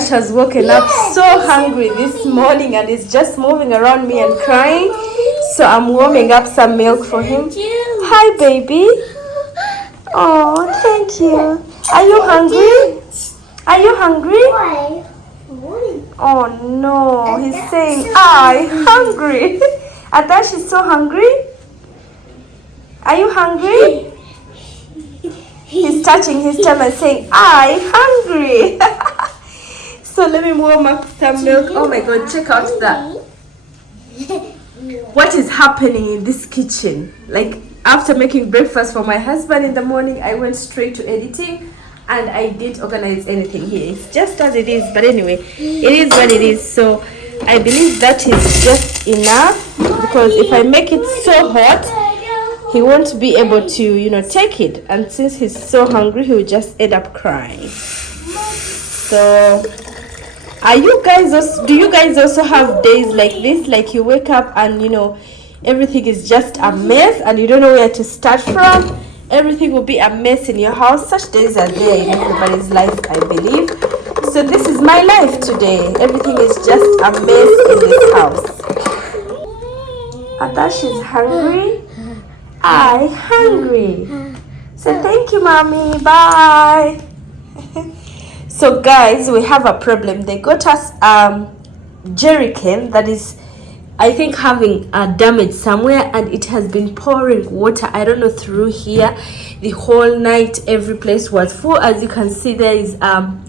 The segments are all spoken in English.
She has woken up so hungry this morning and is just moving around me and crying. So I'm warming up some milk for him. Hi, baby. Oh, thank you. Are you hungry? Are you hungry? Oh no, he's saying, I'm hungry. Adash is so hungry. Are you hungry? He's touching his tummy and saying, I'm hungry. So let me warm up some milk. Oh my god, check out that. What is happening in this kitchen? Like, after making breakfast for my husband in the morning, I went straight to editing and I didn't organize anything here. It's just as it is, but anyway, it is what it is. So I believe that is just enough, because if I make it so hot, he won't be able to, take it. And since he's so hungry, he'll just end up crying. So do you guys also have days like this? Like you wake up and everything is just a mess and you don't know where to start from? Everything will be a mess in your house. Such days are there in everybody's life, I believe. So this is my life today. Everything is just a mess in this house. Adash is hungry. I'm hungry. So thank you, mommy. Bye. So guys, we have a problem. They got us jerry can that is, I think, having a damage somewhere, and it has been pouring water, I don't know, through here the whole night. Every place was full. As you can see, there is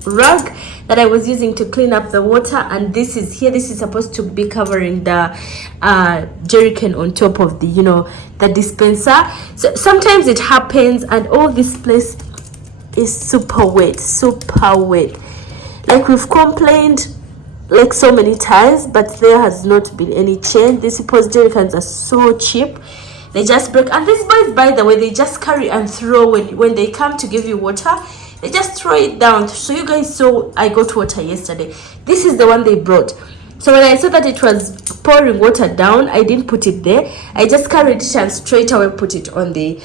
rug that I was using to clean up the water, and this is here. This is supposed to be covering the jerry can on top of the the dispenser. So sometimes it happens, and all this place is super wet. Like, we've complained like so many times, but there has not been any change. These people's jerry cans are so cheap. They just break. And these boys, by the way, they just carry and throw. When they come to give you water, they just throw it down. So you guys saw I got water yesterday. This is the one they brought. So when I saw that it was pouring water down, I didn't put it there. I just carried it and straight away put it on the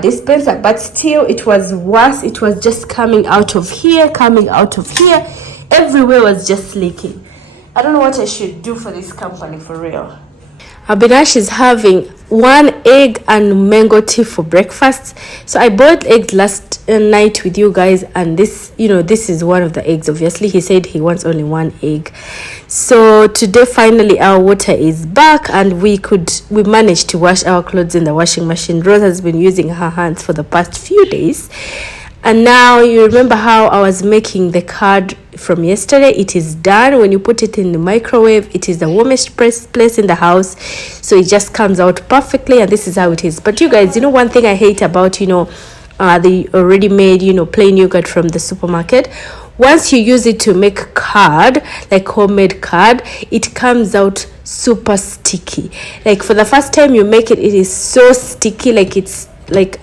dispenser. But still, it was worse. It was just coming out of here. Everywhere was just leaking. I don't know what I should do for this company, for real. Abinash is having 1 egg and mango tea for breakfast. So I boiled eggs last night with you guys, and this is one of the eggs. Obviously, he said he wants only 1 egg. So today, finally, our water is back, and we managed to wash our clothes in the washing machine. Rose has been using her hands for the past few days. And now, you remember how I was making the curd from yesterday? It is done. When you put it in the microwave, it is the warmest place in the house, so it just comes out perfectly, and this is how it is. But you guys, one thing I hate about the already made plain yogurt from the supermarket, once you use it to make curd, like homemade curd, it comes out super sticky. Like, for the first time you make it, it is so sticky. Like, it's like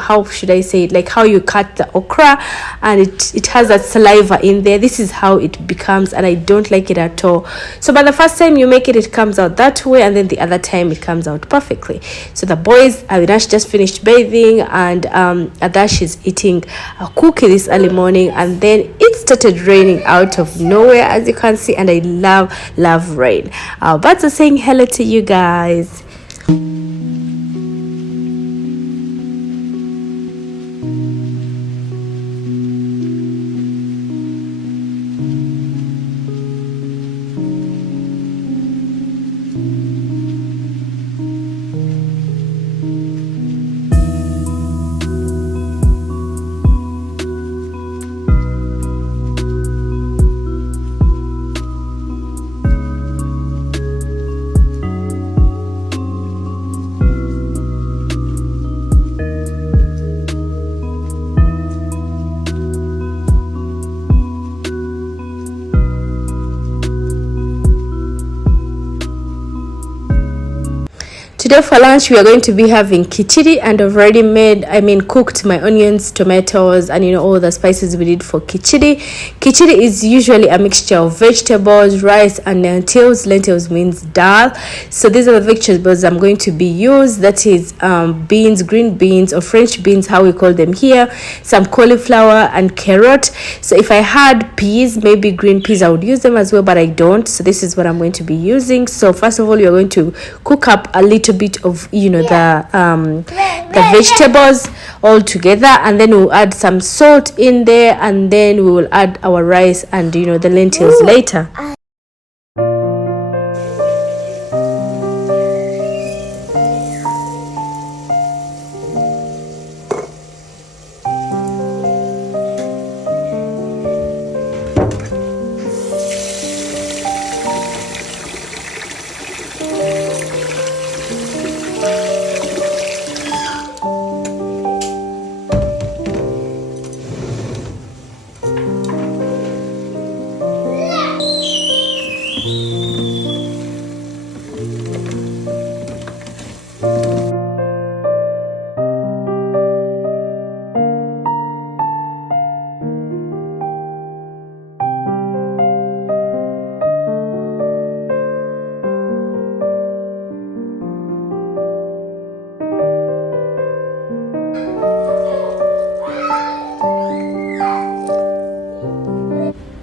how should I say it, like how you cut the okra, and it has that saliva in there. This is how it becomes, and I don't like it at all. So by the first time you make it, it comes out that way, and then the other time it comes out perfectly. So the boys, Avinash just finished bathing, and Adash is eating a cookie this early morning, and then it started raining out of nowhere, as you can see, and I love rain. But saying hello to you guys. Today for lunch we are going to be having kichidi, and I've already cooked my onions, tomatoes, and all the spices we need for kichidi. Kichidi is usually a mixture of vegetables, rice, and lentils. Lentils means dal. So these are the vegetables I'm going to be used. That is beans, green beans or French beans, how we call them here, some cauliflower and carrot. So if I had peas, maybe green peas, I would use them as well, but I don't. So this is what I'm going to be using. So first of all, you're going to cook up a little bit of the vegetables all together, and then we'll add some salt in there, and then we will add our rice and the lentils later.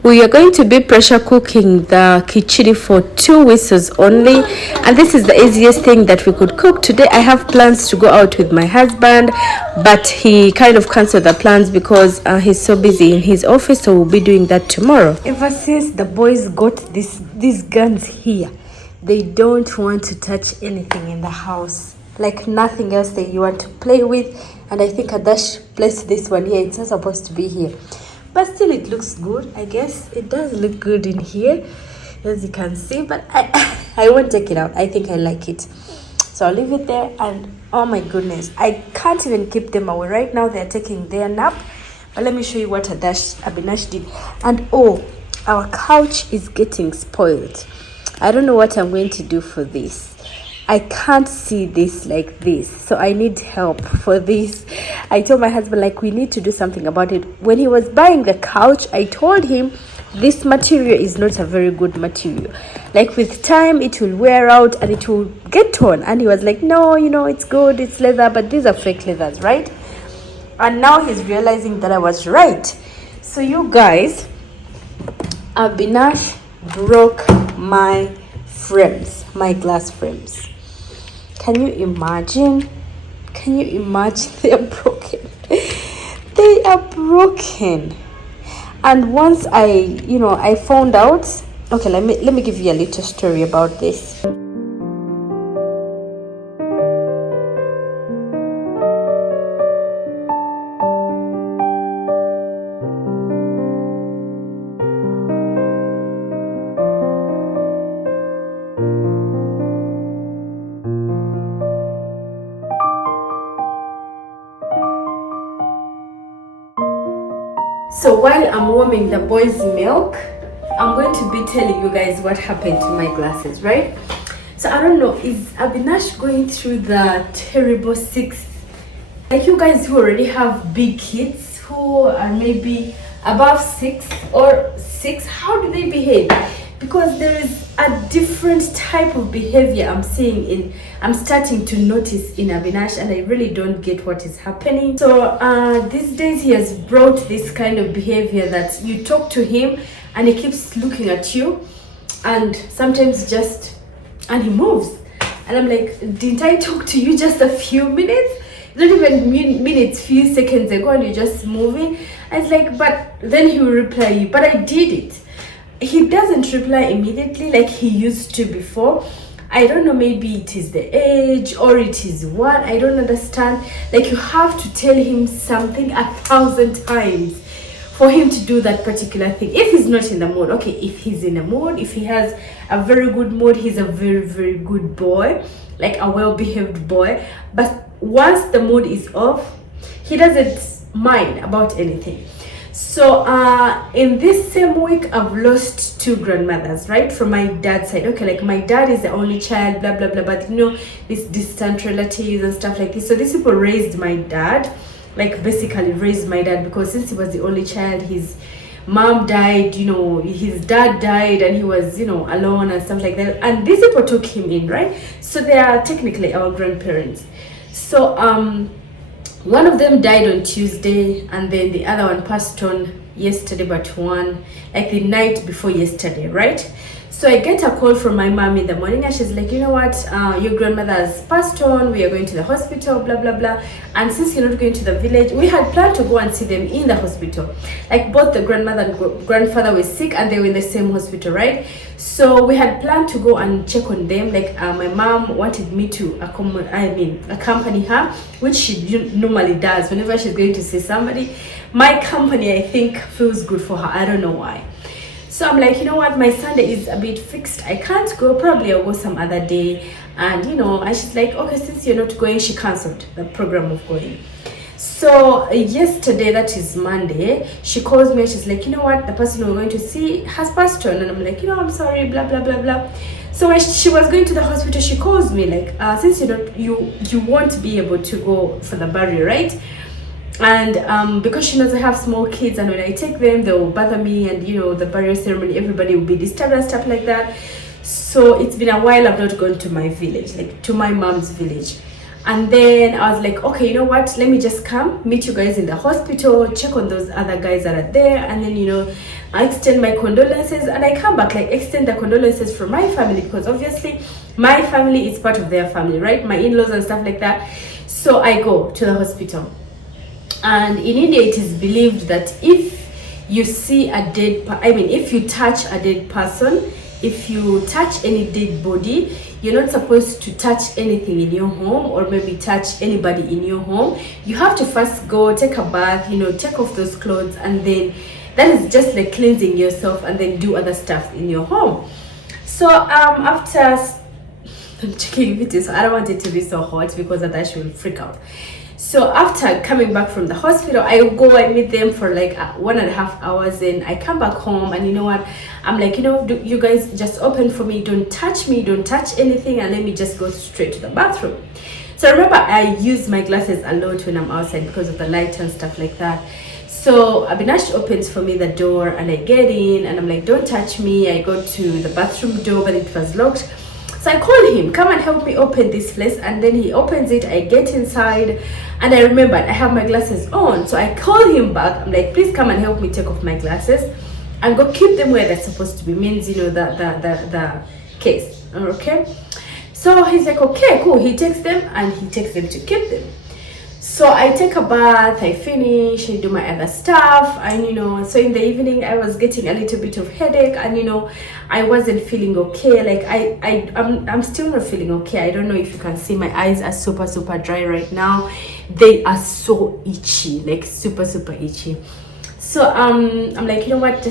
We are going to be pressure cooking the kichidi for 2 whistles only, and this is the easiest thing that we could cook. Today I have plans to go out with my husband, but he kind of canceled the plans because he's so busy in his office, so we'll be doing that tomorrow. Ever since the boys got these guns here, they don't want to touch anything in the house, like nothing else they want to play with. And I think Adash placed this one here. It's not supposed to be here, but still it looks good. I guess it does look good in here, as you can see, but I won't take it out. I think I like it, so I'll leave it there. And oh my goodness, I can't even keep them away. Right now they're taking their nap, but let me show you what Abinash did. And oh, our couch is getting spoiled. I don't know what I'm going to do for this. I can't see this like this, so I need help for this. I told my husband, like, we need to do something about it. When he was buying the couch, I told him this material is not a very good material. Like, with time it will wear out and it will get torn. And he was like, no, it's good, it's leather, but these are fake leathers, right? And now he's realizing that I was right. So you guys, Abinash broke my frames, my glass frames. Can you imagine? They are broken. They are broken. And once I found out, okay, let me give you a little story about this. So while I'm warming the boys' milk, I'm going to be telling you guys what happened to my glasses, right? So I don't know, is Abinash going through the terrible 6? Like, you guys who already have big kids who are maybe above 6 or 6, how do they behave? Because there is a different type of behavior I'm starting to notice in Abinash, and I really don't get what is happening. So these days he has brought this kind of behavior that you talk to him and he keeps looking at you, and sometimes and he moves. And I'm like, didn't I talk to you just a few minutes? Not even minutes, few seconds ago, and you're just moving. And it's like, but then he will reply you, but I did it. He doesn't reply immediately like he used to before. I don't know, maybe it is the age or it is what, I don't understand. Like, you have to tell him something 1,000 times for him to do that particular thing. If he's not in the mood, okay, if he's in a mood, if he has a very good mood, he's a very, very good boy, like a well-behaved boy. But once the mood is off, he doesn't mind about anything. So in this same week, I've lost two grandmothers, right, from my dad's side. Okay, like my dad is the only child, blah blah blah, but these distant relatives and stuff like this. So these people raised my dad, like basically raised my dad, because since he was the only child, his mom died, his dad died, and he was alone and stuff like that. And these people took him in, right? So they are technically our grandparents. So one of them died on Tuesday, and then the other one passed on yesterday, but one like the night before yesterday, right? So I get a call from my mom in the morning, and she's like, you know what, your grandmother has passed on, we are going to the hospital, blah blah blah. And since you're not going to the village, we had planned to go and see them in the hospital. Like both the grandmother and grandfather were sick, and they were in the same hospital, right? So we had planned to go and check on them. Like my mom wanted me to accompany her, which she normally does whenever she's going to see somebody. My company, I think, feels good for her. I don't know why. So I'm like, you know what, my Sunday is a bit fixed, I can't go, probably I'll go some other day. And and she's like, okay, since you're not going, she cancelled the program of going. So yesterday, that is Monday, she calls me and she's like, you know what, the person we're going to see has passed on. And I'm like, I'm sorry, blah blah blah blah. So when she was going to the hospital, she calls me like, since you won't be able to go for the burial, right? And because she knows I have small kids, and when I take them, they will bother me, and the burial ceremony, everybody will be disturbed and stuff like that. So it's been a while I've not gone to my village, like to my mom's village. And then I was like, okay, you know what, let me just come meet you guys in the hospital, check on those other guys that are there, and then I extend my condolences, and I come back, like extend the condolences from my family, because obviously my family is part of their family, right? My in-laws and stuff like that. So I go to the hospital. And in India, it is believed that if you see if you touch a dead person, if you touch any dead body, you're not supposed to touch anything in your home, or maybe touch anybody in your home. You have to first go take a bath, take off those clothes, and then that is just like cleansing yourself, and then do other stuff in your home. So after I'm checking if it is, I don't want it to be so hot because that she will freak out. So after coming back from the hospital, I go and meet them for like 1.5 hours, and I come back home, and you know what, I'm like, you guys just open for me, don't touch me, don't touch anything, and let me just go straight to the bathroom. So remember, I use my glasses a lot when I'm outside because of the light and stuff like that. So Abinash opens for me the door, and I get in, and I'm like, don't touch me. I go to the bathroom door, but it was locked. So I call him, come and help me open this place, and then he opens it. I get inside, and I remembered I have my glasses on. So I call him back. I'm like, please come and help me take off my glasses and go keep them where they're supposed to be. Means the case. Okay. So he's like, okay, cool. He takes them, and he takes them to keep them. So I take a bath, I finish, I do my other stuff, and so in the evening I was getting a little bit of headache, and I wasn't feeling okay. Like I'm still not feeling okay. I don't know if you can see, my eyes are super dry right now. They are so itchy, like super itchy. So I'm like, you know what,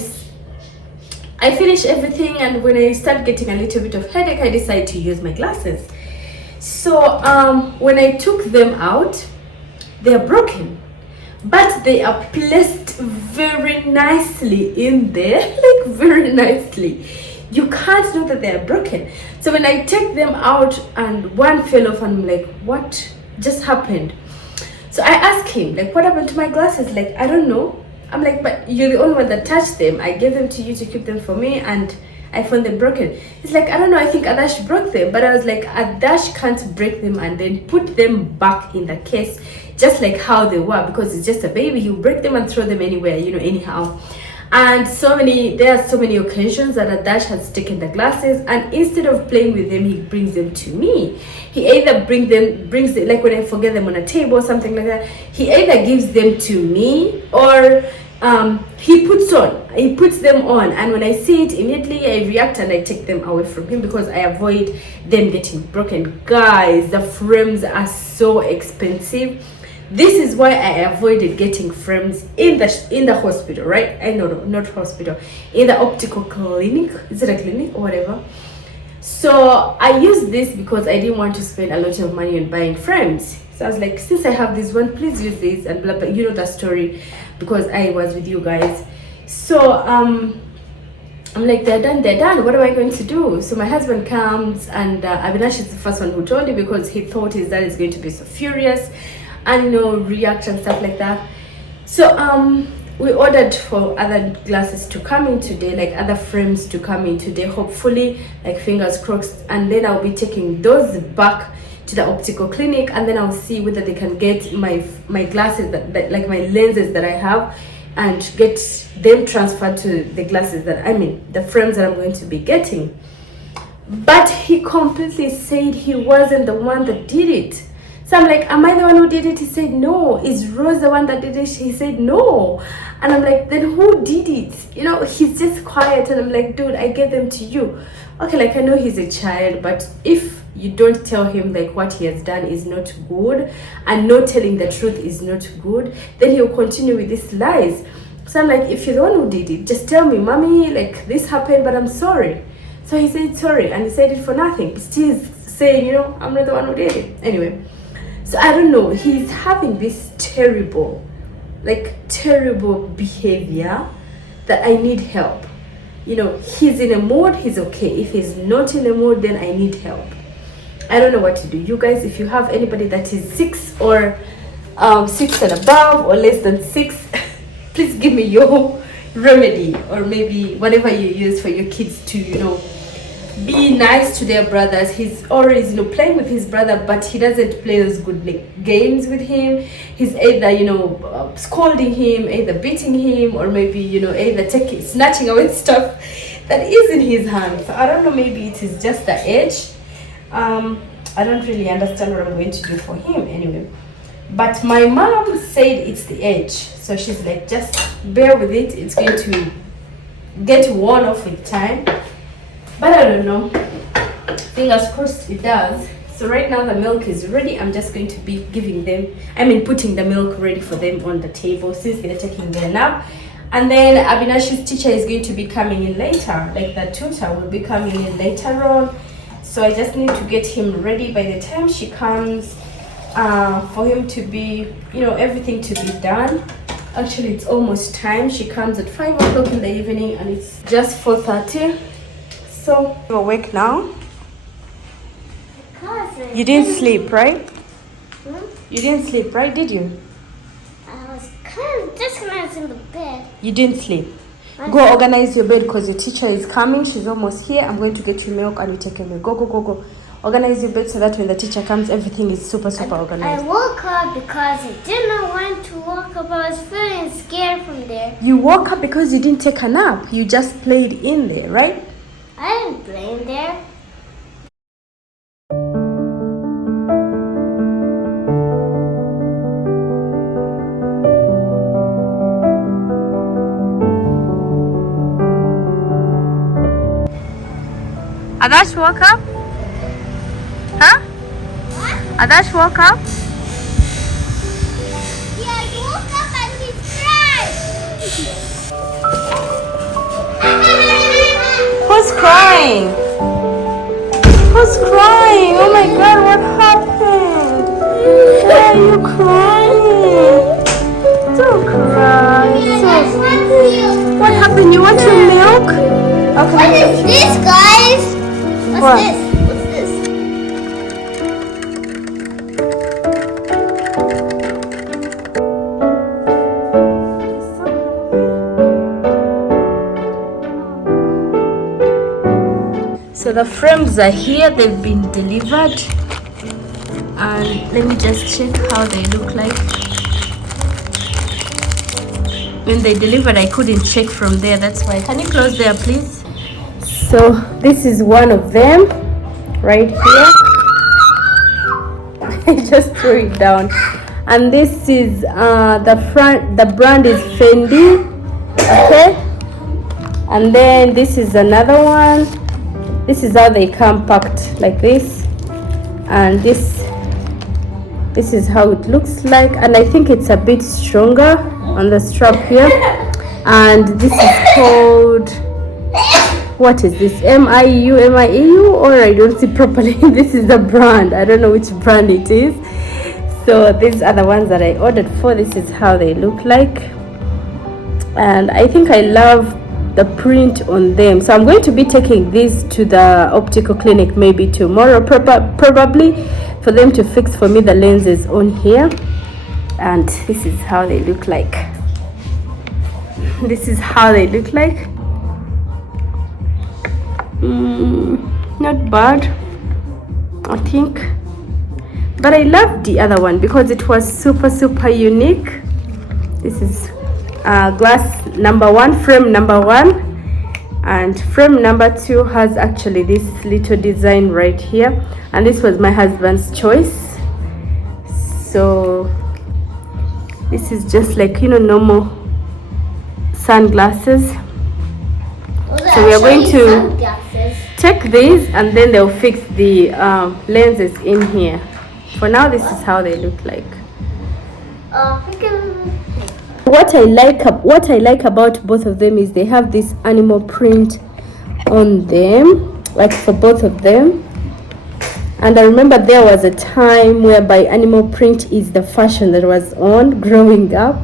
I finish everything, and when I start getting a little bit of headache, I decide to use my glasses. So when I took them out, they are broken, but they are placed very nicely in there, like very nicely. You can't know that they are broken. So when I take them out and one fell off, and I'm like, what just happened? So I asked him, like, what happened to my glasses? Like, I don't know. I'm like, but you're the only one that touched them. I gave them to you to keep them for me, and I found them broken. He's like, I don't know, I think Adash broke them. But I was like, Adash can't break them and then put them back in the case just like how they were, because it's just a baby. He'll break them and throw them anywhere, anyhow. And there are so many occasions that Adash has taken the glasses, and instead of playing with them, he brings them to me. He either brings them, like when I forget them on a table or something like that, he either gives them to me, or he puts them on, and when I see it, immediately I react and I take them away from him, because I avoid them getting broken. Guys, the frames are so expensive. This is why I avoided getting frames in the hospital, right? I know, not hospital, in the optical clinic. Is it a clinic or whatever? So I used this because I didn't want to spend a lot of money on buying frames. So I was like, since I have this one, please use this, and blah blah. You know the story. because I was with you guys. So I'm like, they're done, what am I going to do? So my husband comes, and Avinash is the first one who told me, because he thought his dad is going to be so furious and react and stuff like that. So we ordered for other glasses to come in today, like other frames to come in today, hopefully, like fingers crossed. And then I'll be taking those back to the optical clinic, and then I'll see whether they can get my glasses that like my lenses that I have, and get them transferred to the glasses that the frames that I'm going to be getting. But he completely said he wasn't the one that did it. So I'm like, am I the one who did it? He said no. Is Rose the one that did it? He said no. And I'm like, then who did it? He's just quiet. And I'm like, dude, I gave them to you. Okay, like, I know he's a child, but if you don't tell him like what he has done is not good, and not telling the truth is not good, then he'll continue with these lies. So I'm like, if you're the one who did it, just tell me, mommy, like, this happened, but I'm sorry. So he said sorry, and he said it for nothing. But still saying, I'm not the one who did it. Anyway, so I don't know, he's having this terrible behavior that I need help. He's in a mood, he's okay. If he's not in a mood, then I need help. I don't know what to do. You guys, if you have anybody that is 6 or 6 and above, or less than 6, please give me your remedy, or maybe whatever you use for your kids to be nice to their brothers. He's always playing with his brother, but he doesn't play those good games with him. He's either scolding him, either beating him, or maybe either snatching away stuff that is in his hands. So I don't know, maybe it is just the age. I don't really understand what I'm going to do for him anyway. But my mom said it's the age, so she's like, just bear with it, it's going to get worn off with time. But I don't know, fingers crossed it does. So right now the milk is ready. I'm just going to be giving them, putting the milk ready for them on the table, since they're taking their nap. And then Abinash's teacher is going to be coming in later, like the tutor will be coming in later on. So I just need to get him ready by the time she comes, for him to be, everything to be done. Actually, it's almost time. She comes at 5 o'clock in the evening, and it's just 4:30. So you're awake now? You didn't sleep, right? You didn't sleep, right? Did you? I was just when I was in the bed. You didn't sleep? Go organize your bed, because your teacher is coming. She's almost here. I'm going to get you milk and you take your milk. Go. Organize your bed so that when the teacher comes, everything is super organized. I woke up because I didn't want to wake up. I was feeling scared from there. You woke up because you didn't take a nap. You just played in there, right? I didn't play in there. Adash woke up? Huh? What? Adash woke up? Yeah, he woke up and he cried. Who's crying? Who's crying? Oh my God, what happened? Why are you crying? Don't cry. What happened? You want your milk? Okay. What is this, guys? What's this? So the frames are here, they've been delivered, and let me just check how they look like. When they delivered, I couldn't check from there, that's why. Can you close there, please? So this is one of them right here. I just threw it down. And this is the brand is Fendi, okay? And then this is another one. This is how they come packed, like this. And this is how it looks like. And I think it's a bit stronger on the strap here. And this is called, what is this? MIEU, or I don't see properly. This is the brand. I don't know which brand it is. So these are the ones that I ordered for. This is how they look like. and I think I love the print on them. So I'm going to be taking these to the optical clinic maybe tomorrow, probably, for them to fix for me the lenses on here. And this is how they look like. This is how they look like. Not bad, I think, but I love the other one because it was super unique. This is glass number 1, frame number 1, and frame number 2 has actually this little design right here, and this was my husband's choice. So this is just like, you know, normal sunglasses. So we are going to take these and then they'll fix the lenses in here. For now, this is how they look like. What I like about both of them is they have this animal print on them, like for both of them. And I remember there was a time whereby animal print is the fashion that was on growing up.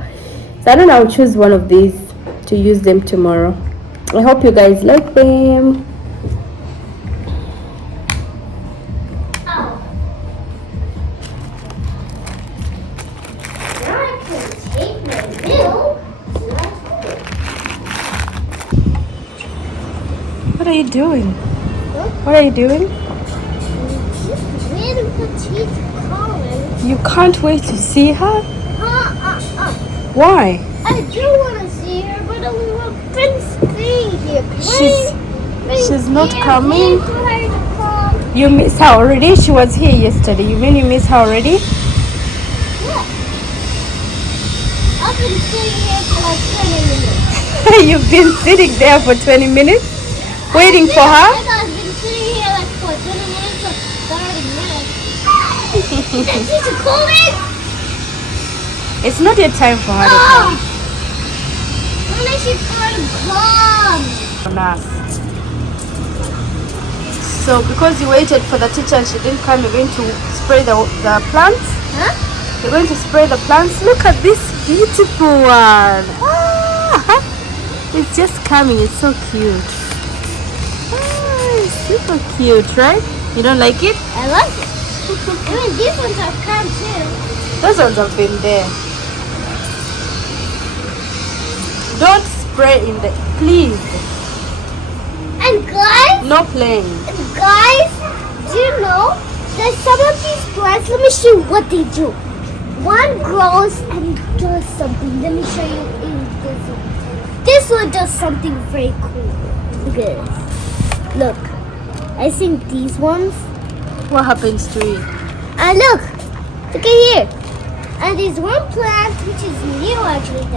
So I don't know, I'll choose one of these to use them tomorrow. I hope you guys like them. What are you doing? What are you doing? You can't wait to see her? Why? I do want to see her, but we've been staying here. She's not coming. For her to come. You miss her already? She was here yesterday. You mean you miss her already? Yeah. I've been sitting here for like 20 minutes. You've been sitting there for 20 minutes? Waiting for her? I've been sitting here like for 20 minutes or 30 minutes. Is she calling? It's not yet time for her to come. When is she going to come? On us. So because you waited for the teacher and she didn't come, you're going to spray the plants? Huh? You're going to spray the plants? Look at this beautiful one. Ah, it's just coming. It's so cute. Ah, it's super cute, right? You don't like it? I like it. Even these ones have come too. Those ones have been there. Don't spray in the, please. And guys, No playing. guys, do you know that some of these plants, let me show you what they do. One grows and does something. Let me show you in this one. This one does something very cool. Look at this. Look, I think these ones. What happens to it? And look at here. And there's one plant which is new actually.